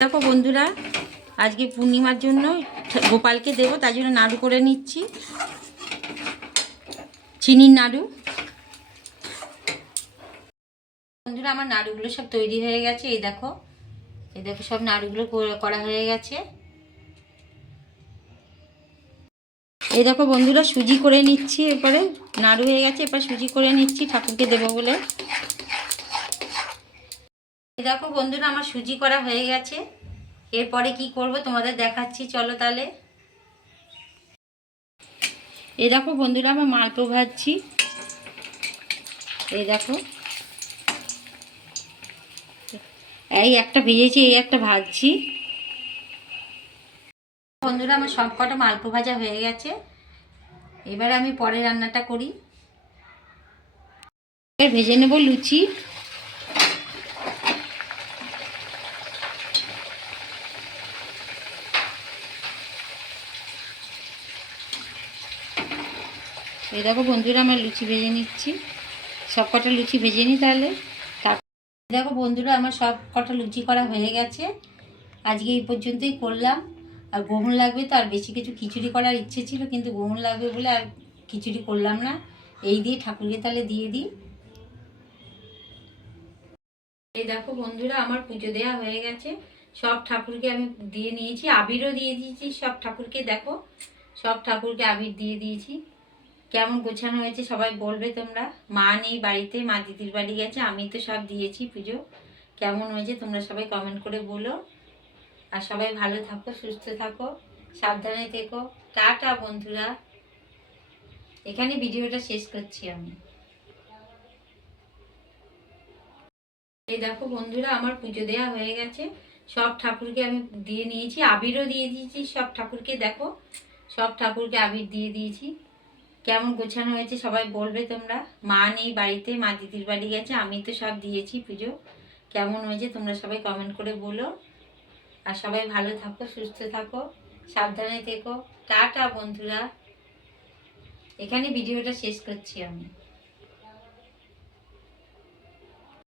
দেখো বন্ধুরা, আজকে পূর্ণিমার জন্য গোপালকে দেবো, তাই জন্য নাড়ু করে নিচ্ছি, চিনির নাড়ু। বন্ধুরা, আমার নাড়ুগুলো সব তৈরি হয়ে গেছে। এই দেখো সব নাড়ুগুলো করা হয়ে গেছে। এই দেখো বন্ধুরা, সুজি করে নিচ্ছি। এরপরে নাড়ু হয়ে গেছে, এরপর সুজি করে নিচ্ছি ঠাকুরকে দেবো বলে। এই দেখো বন্ধুরা, আমার সুজি করা হয়ে গেছে। এরপরে কি করব তোমাদের দেখাচ্ছি, চলো তাহলে। এই দেখো বন্ধুরা, আমার মালপো ভাজছি। এই দেখো, এই একটা ভেজেছি, এই একটা ভাজছি। বন্ধুরা, আমার সব কটা মালপো ভাজা হয়ে গেছে। এবার আমি পরে রান্নাটা করি। ভেজে নেব লুচি। এই দেখো বন্ধুরা, আমার লুচি ভেজে নিচ্ছি। সব কটা লুচি ভেজে নিই তাহলে। দেখো বন্ধুরা, আমার সব কটা লুচি করা হয়ে গেছে। আজকে এই পর্যন্তই করলাম। আর গহন লাগবে তো, আর বেশি কিছু খিচুড়ি করার ইচ্ছে ছিল, কিন্তু গহন লাগবে বলে আর খিচুড়ি করলাম না। এই দিয়ে ঠাকুরকে তাহলে দিয়ে দিই। এই দেখো বন্ধুরা, আমার পুজো দেওয়া হয়ে গেছে। সব ঠাকুরকে আমি দিয়ে নিয়েছি, আবিরও দিয়ে দিয়েছি সব ঠাকুরকে। দেখো, সব ঠাকুরকে আবির দিয়ে দিয়েছি। কেমন গোছানো হয়েছে সবাই বলবে তোমরা। মা নেই বাড়িতে, মা দিদির বাড়ি গেছে, আমি তো সব দিয়েছি পুজো। কেমন হয়েছে তোমরা সবাই কমেন্ট করে বলো। আর সবাই ভালো থাকো, সুস্থ থাকো, সাবধানে থেকো। টাটা বন্ধুরা, এখানে ভিডিওটা শেষ করছি আমি। এই দেখো বন্ধুরা, আমার পুজো দেওয়া হয়ে গেছে। সব ঠাকুরকে আমি দিয়ে নিয়েছি, আবিরও দিয়ে দিয়েছি সব ঠাকুরকে। দেখো, সব ঠাকুরকে আবির দিয়ে দিয়েছি। কেমন গোছানো হয়েছে সবাই বলবে তোমরা। মা নেই বাড়িতে, মা দিদির বাড়ি গেছে, আমি তো সব দিয়েছি পুজো। কেমন হয়েছে তোমরা সবাই কমেন্ট করে বলো। আর সবাই ভালো থাকো, সুস্থ থাকো, সাবধানে থেকো। টাটা বন্ধুরা, এখানে ভিডিওটা শেষ করছি আমি।